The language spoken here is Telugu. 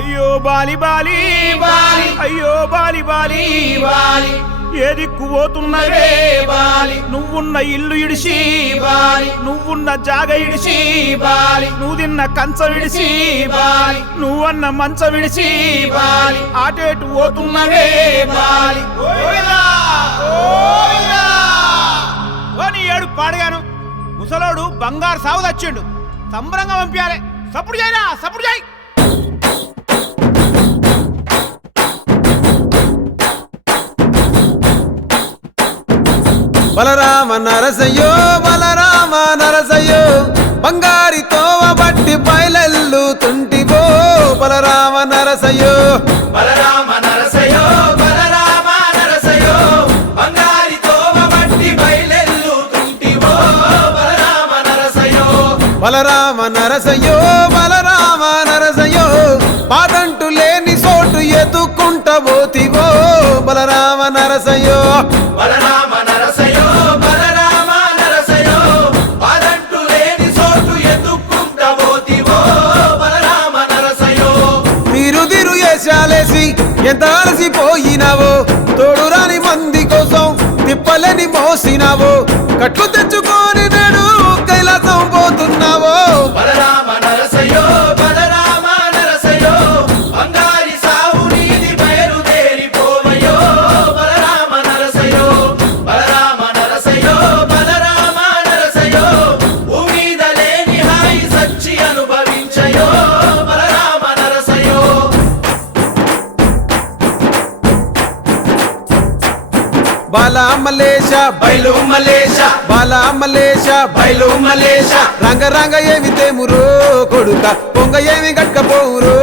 అయ్యో బాలి బాలి బాలి అయ్యో బాలి బాలి బాలి ఏ దిక్కు పోతున్నవే బాలి నువ్వున్న ఇల్లు ఇడిసి బాలి నువ్వున్న జాగ ఇడిసి బాలి నువ్వు తిన్న కంచం ఇడిసి బాలి నువ్వన్న మంచం ఇడిసి బాలి ఆటేటు పోతున్నవే బాలి ఏడు పాడగాను ముసలోడు బంగారు సాగు తెచ్చిండు సంబరంగా పంపించాలి సప్పుడు చేయరా సప్పుడు చేయి బలరామ నరసయ్యో బలరామ నరసయ్యో బంగారి తోవ బట్టి బయలెల్లుతుంటివో బలరామ నరసయ్యో బలరామ నరసయ్యో బలరామ నరసయ్యో బంగారి తోవ బట్టి బయలెల్లుతుంటివో బలరామ నరసయ్యో బలరామ నరసయ్యో బలరామ నరసయ్యో పాదంటు లేని చోటు ఎదుకుంట పోతివో బలరామ నరసయ్యో బలరామ నరసయ్యో బలరామ నరసయ్యో పాదంటు లేని చోటు ఎదుక్కుంట పోతివో బలరామ నరసయ్యో మీరు దిరు వేషాలేసి ఎంత అలసిపోయినావో తోడు రాని మంది కోసం తిప్పలని మోసినావో కట్లు తెచ్చుకొని నేడు కైలాసం పోతున్నావో బలరామ నరసయ్యో బలరామ నరసయ్యో బంగారి సావు నీది బయలుదేరిపోవయ్యో బలరామ నరసయ్యో బలరామ నరసయ్యో బలరామ నరసయ్యో భూమిద లేని హాయి సచ్చి అనుభవించయో బలరామ నరసయ్యో బాలా మలేష బయలు మలేష బాలా మలేష బయలు మలేష రంగ రంగ ఏమి తేమురో కొడుక పొంగ ఏమి గట్టపోవురో